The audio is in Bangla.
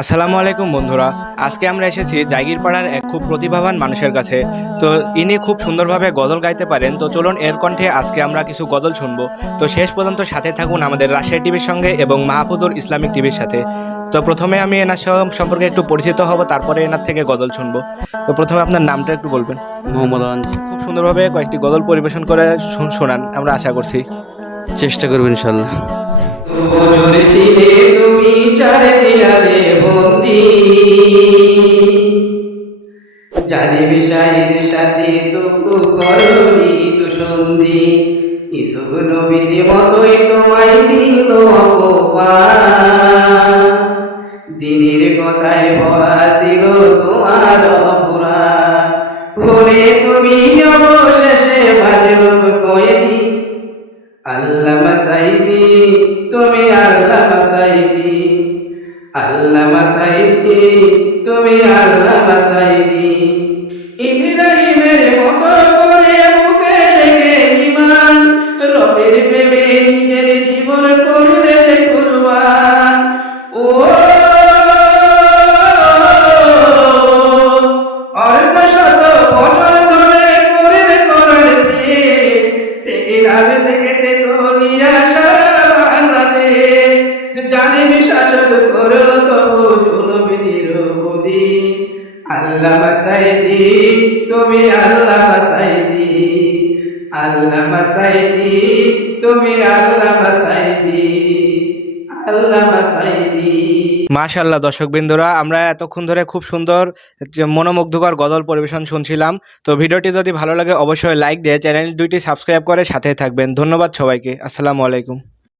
আসসালামু আলাইকুম বন্ধুরা। আজকে আমরা এসেছি জাগিরপাড়ার এক খুব প্রতিভাবান মানুষের কাছে। তো ইনি খুব সুন্দরভাবে গজল গাইতে পারেন। তো চলুন এর কণ্ঠে আজকে আমরা কিছু গজল শুনবো। তো শেষ পর্যন্ত সাথে থাকুন আমাদের রাজশাহী টিভির সঙ্গে এবং মাহফুজুর ইসলামিক টিভির সাথে। তো প্রথমে আমি এনার সম্পর্কে একটু পরিচিত হব, তারপরে এনার থেকে গজল শুনবো। তো প্রথমে আপনার নামটা একটু বলবেন। মোহাম্মদ আনজি। খুব সুন্দরভাবে কয়েকটি গজল পরিবেশন করে শোনান, আমরা আশা করছি। চেষ্টা করবেন ইনশাল্লাহ। জোরে ছিলে তুমি চার দেয়ালে বন্দি, জালিম শাহের সাথে তবু করনি তো সন্ধি। ইসুফ নবীর মতোই তোমায় দিল অপমান, দিনের কথায় বলা ছিল তোমার অপরাধ। ভুলে তুমি অবশেষে বাজলুম কয়েদি, আল্লামা সাইদি তুমি আল্লামা সাইদি, আল্লামা সাইদি তুমি আল্লামা সাইদি। ইব্রাহিমের মতো করে বুকে রেখে ঈমান, রবের প্রেমে নিজের জীবন করলে যে কুরবান। ও অর্ধ শত বছর ধরে করে করার প্রেম, থেকে থেকে তেতুলিয়া সারা বাংলাদেশ, জালিম শাসক করল তবু জুলুম নিরবধি। আল্লামা সাইদি তুমি আল্লামা সাইদি, আল্লামা সাইদি তুমি আল্লামা সাইদি, আল্লামা সাইদি। মাশাআল্লাহ দর্শকবৃন্দরা, আমরা এতক্ষণ ধরে খুব সুন্দর মনোমুগ্ধকর গজল পরিবেশন শুনছিলাম। তো ভিডিওটি যদি ভালো লাগে অবশ্যই লাইক দিয়ে চ্যানেল দুইটি সাবস্ক্রাইব করে সাথে থাকবেন। ধন্যবাদ সবাইকে। আসসালামু আলাইকুম।